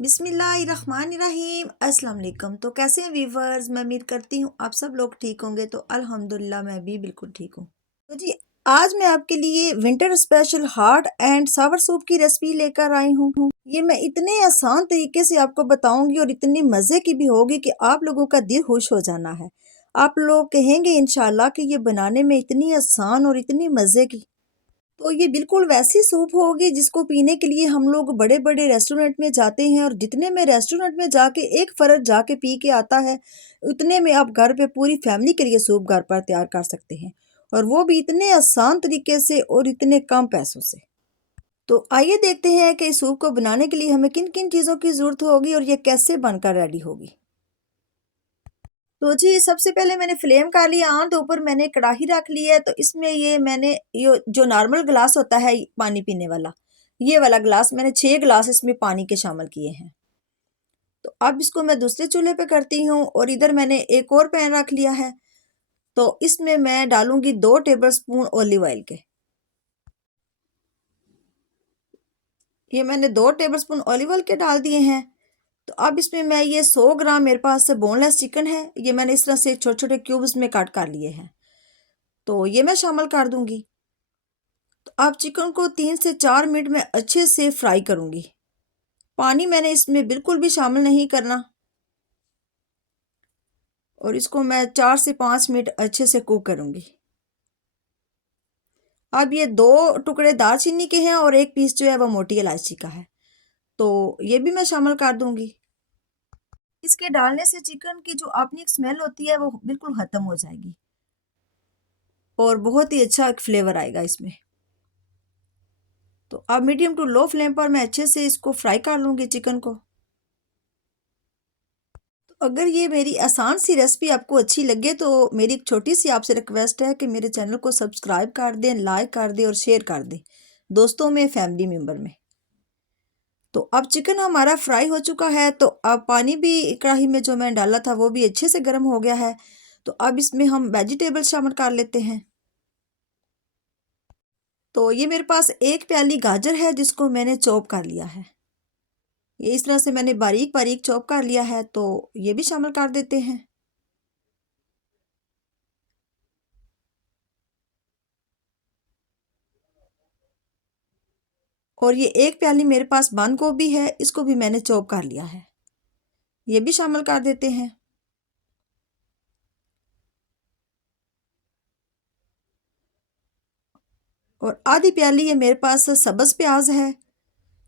बिस्मिल्लाहिर्रहमानिर्रहीम अस्सलाम वालेकुम। तो कैसे हैं वीवर्स, मैं उम्मीद करती हूँ आप सब लोग ठीक होंगे। तो अल्हम्दुलिल्लाह मैं भी बिल्कुल ठीक हूँ। तो जी, आज मैं आपके लिए winter special hot and Sawar soup की रेसिपी लेकर आई हूँ। ये मैं इतने आसान तरीके से आपको बताऊंगी और इतनी मज़े की भी होगी कि आप लोगों का दिल खुश हो जाना है। आप लोग कहेंगे इंशाल्लाह कि ये बनाने में इतनी आसान और इतनी मज़े की। तो ये बिल्कुल वैसी सूप होगी जिसको पीने के लिए हम लोग बड़े बड़े रेस्टोरेंट में जाते हैं, और जितने में रेस्टोरेंट में जाके एक फ़र्द जाके पी के आता है, उतने में आप घर पे पूरी फैमिली के लिए सूप घर पर तैयार कर सकते हैं, और वो भी इतने आसान तरीके से और इतने कम पैसों से। तो आइए देखते हैं कि इस सूप को बनाने के लिए हमें किन किन चीज़ों की ज़रूरत होगी और ये कैसे बनकर रेडी होगी। तो जी, सबसे पहले मैंने फ्लेम कर लिया ऑन, तो ऊपर मैंने कढ़ाई रख ली है। तो इसमें ये मैंने ये जो नॉर्मल ग्लास होता है पानी पीने वाला, ये वाला ग्लास मैंने 6 ग्लास इसमें पानी के शामिल किए हैं। तो अब इसको मैं दूसरे चूल्हे पे करती हूँ, और इधर मैंने एक और पैन रख लिया है। तो इसमें मैं डालूंगी 2 टेबल स्पून ऑलिव ऑयल के। ये मैंने 2 टेबल स्पून ऑलिव ऑयल के डाल दिए हैं। तो अब इसमें मैं ये 100 ग्राम मेरे पास से बोनलेस चिकन है, ये मैंने इस तरह से छोटे छोटे क्यूब्स में कट कर लिए हैं। तो ये मैं शामिल कर दूंगी। तो अब चिकन को 3 से 4 मिनट में अच्छे से फ्राई करूंगी। पानी मैंने इसमें बिल्कुल भी शामिल नहीं करना, और इसको मैं 4 से 5 मिनट अच्छे से कुक करूंगी। अब ये 2 टुकड़े दालचीनी के हैं और एक पीस जो है वो मोटी इलायची का है, तो ये भी मैं शामिल कर दूंगी। इसके डालने से चिकन की जो अपनी एक स्मेल होती है वो बिल्कुल ख़त्म हो जाएगी, और बहुत ही अच्छा एक फ्लेवर आएगा इसमें। तो अब मीडियम टू लो फ्लेम पर मैं अच्छे से इसको फ्राई कर लूँगी चिकन को। अगर ये मेरी आसान सी रेसिपी आपको अच्छी लगे तो मेरी एक छोटी सी आपसे रिक्वेस्ट है कि मेरे चैनल को सब्सक्राइब कर दें, लाइक कर दें और शेयर कर दें दोस्तों में, फैमिली मेम्बर में। तो अब चिकन हमारा फ्राई हो चुका है, तो अब पानी भी कढ़ाई में जो मैंने डाला था वो भी अच्छे से गर्म हो गया है। तो अब इसमें हम वेजिटेबल शामिल कर लेते हैं। तो ये मेरे पास एक प्याली गाजर है जिसको मैंने चॉप कर लिया है। ये इस तरह से मैंने बारीक बारीक चॉप कर लिया है, तो ये भी शामिल कर देते हैं। और ये एक प्याली मेरे पास बंद गोभी है, इसको भी मैंने चॉप कर लिया है, ये भी शामिल कर देते हैं। और आधी प्याली ये मेरे पास सब्ज़ प्याज है,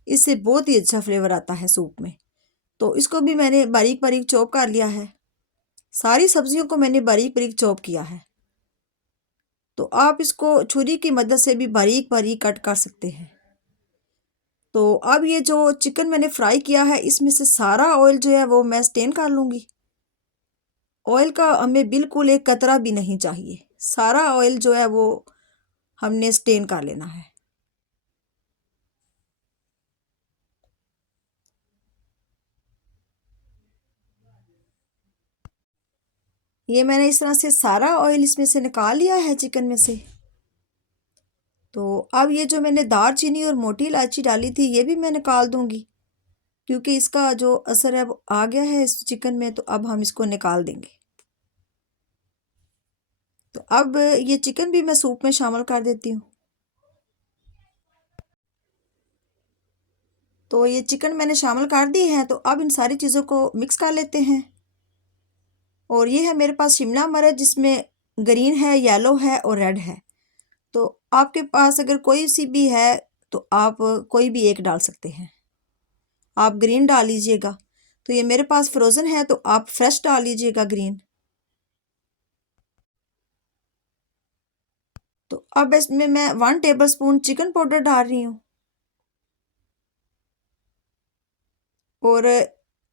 इससे बहुत ही अच्छा फ्लेवर आता है सूप में, तो इसको भी मैंने बारीक बारीक चॉप कर लिया है। सारी सब्जियों को मैंने बारीक बारीक चॉप किया है। तो आप इसको छुरी की मदद से भी बारीक बारीक कट कर सकते हैं। तो अब ये जो चिकन मैंने फ्राई किया है, इसमें से सारा ऑयल जो है वो मैं स्टेन कर लूँगी। ऑयल का हमें बिल्कुल एक कतरा भी नहीं चाहिए, सारा ऑयल जो है वो हमने स्टेन कर लेना है। ये मैंने इस तरह से सारा ऑयल इसमें से निकाल लिया है चिकन में से। तो अब ये जो मैंने दालचीनी और मोटी इलायची डाली थी ये भी मैं निकाल दूंगी, क्योंकि इसका जो असर है वो आ गया है इस चिकन में। तो अब हम इसको निकाल देंगे। तो अब ये चिकन भी मैं सूप में शामिल कर देती हूँ। तो ये चिकन मैंने शामिल कर दी है, तो अब इन सारी चीज़ों को मिक्स कर लेते हैं। और ये है मेरे पास शिमला मिर्च, जिसमें ग्रीन है, येलो है और रेड है। तो आपके पास अगर कोई सी भी है तो आप कोई भी एक डाल सकते हैं। आप ग्रीन डाल लीजिएगा। तो ये मेरे पास फ्रोज़न है, तो आप फ्रेश डाल लीजिएगा ग्रीन। तो अब इसमें मैं 1 टेबल स्पून चिकन पाउडर डाल रही हूँ, और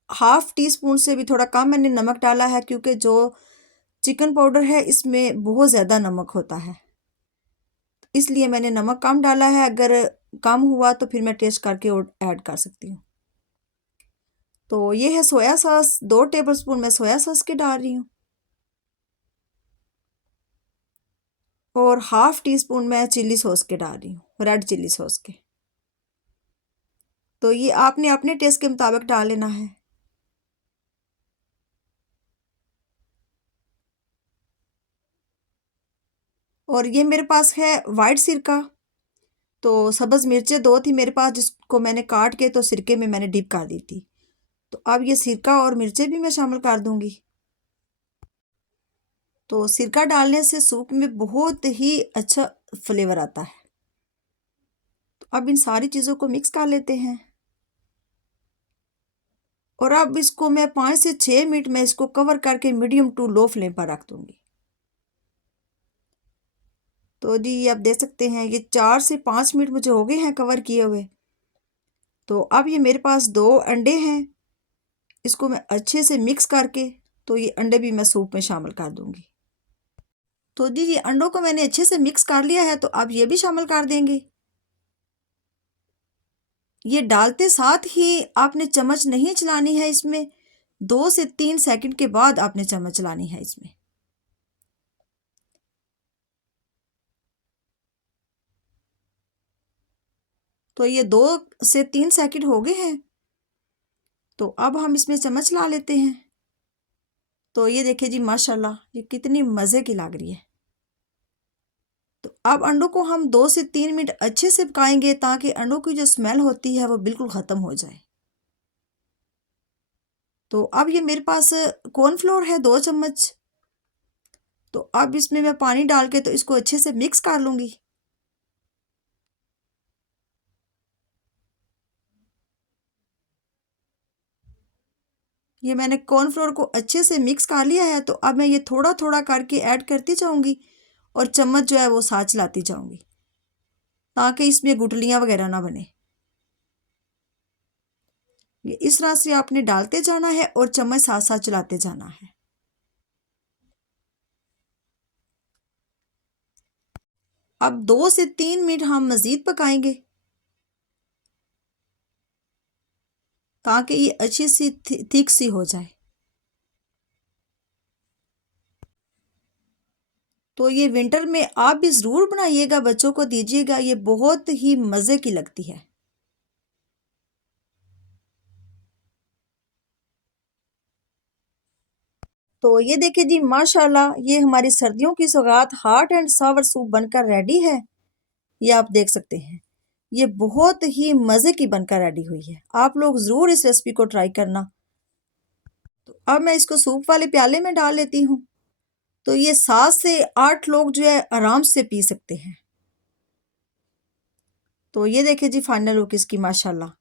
हाफ़ टी स्पून से भी थोड़ा कम मैंने नमक डाला है, क्योंकि जो चिकन पाउडर है इसमें बहुत ज़्यादा नमक होता है, इसलिए मैंने नमक कम डाला है। अगर कम हुआ तो फिर मैं टेस्ट करके और ऐड कर सकती हूँ। तो ये है सोया सॉस, 2 टेबल स्पून मैं सोया सॉस के डाल रही हूँ, और हाफ़ टी स्पून मैं चिल्ली सॉस के डाल रही हूँ, रेड चिल्ली सॉस के। तो ये आपने अपने टेस्ट के मुताबिक डाल लेना है। और ये मेरे पास है वाइट सिरका। तो सब्ज़ मिर्चें 2 थी मेरे पास, जिसको मैंने काट के तो सिरके में मैंने डिप कर दी थी। तो अब ये सिरका और मिर्चें भी मैं शामिल कर दूंगी। तो सिरका डालने से सूप में बहुत ही अच्छा फ्लेवर आता है। तो अब इन सारी चीज़ों को मिक्स कर लेते हैं। और अब इसको मैं 5 से 6 मिनट में इसको कवर करके मीडियम टू लो फ्लेम पर रख दूंगी। तो जी आप देख सकते हैं ये 4 से 5 मिनट मुझे हो गए हैं कवर किए हुए। तो अब ये मेरे पास 2 अंडे हैं, इसको मैं अच्छे से मिक्स करके तो ये अंडे भी मैं सूप में शामिल कर दूंगी। तो जी ये अंडों को मैंने अच्छे से मिक्स कर लिया है, तो अब ये भी शामिल कर देंगे। ये डालते साथ ही आपने चम्मच नहीं चलानी है इसमें, 2 से 3 सेकंड के बाद आपने चम्मच चलानी है इसमें। तो ये 2 से 3 सेकंड हो गए हैं। तो अब हम इसमें चम्मच ला लेते हैं। तो ये देखिए जी माशाल्लाह ये कितनी मज़े की लग रही है। तो अब अंडों को हम 2 से 3 मिनट अच्छे से पकाएंगे ताकि अंडों की जो स्मेल होती है वो बिल्कुल ख़त्म हो जाए। तो अब ये मेरे पास कॉर्नफ्लोर है 2 चम्मच। तो अब इसमें मैं पानी डाल के तो इसको अच्छे से मिक्स कर लूँगी। ये मैंने कॉर्नफ्लोर को अच्छे से मिक्स कर लिया है। तो अब मैं ये थोड़ा थोड़ा करके ऐड करती जाऊँगी और चम्मच जो है वो साथ चलाती जाऊँगी ताकि इसमें गुठलियाँ वगैरह ना बने। ये इस तरह से आपने डालते जाना है और चम्मच साथ साथ चलाते जाना है। अब 2 से 3 मिनट हम मज़ीद पकाएंगे ताकि ये अच्छी सी थिक सी हो जाए। तो ये विंटर में आप भी ज़रूर बनाइएगा, बच्चों को दीजिएगा, ये बहुत ही मज़े की लगती है। तो ये देखिए जी माशाल्लाह ये हमारी सर्दियों की सौगात हॉट एंड सावर सूप बनकर रेडी है। ये आप देख सकते हैं, ये बहुत ही मज़े की बनकर रेडी हुई है। आप लोग ज़रूर इस रेसिपी को ट्राई करना। तो अब मैं इसको सूप वाले प्याले में डाल लेती हूँ। तो ये 7 से 8 लोग जो है आराम से पी सकते हैं। तो ये देखिए जी फाइनल लुक इसकी माशाल्लाह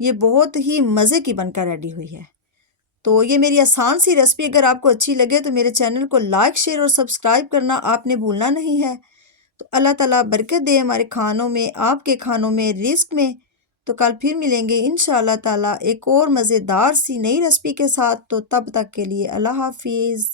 ये बहुत ही मज़े की बनकर रेडी हुई है। तो ये मेरी आसान सी रेसिपी अगर आपको अच्छी लगे तो मेरे चैनल को लाइक शेयर और सब्सक्राइब करना आपने भूलना नहीं है। तो अल्लाह ताला बरकत दे हमारे खानों में, आपके खानों में, रिस्क में। तो कल फिर मिलेंगे इंशाअल्लाह ताला एक और मज़ेदार सी नई रेसिपी के साथ। तो तब तक के लिए अल्लाह हाफिज़।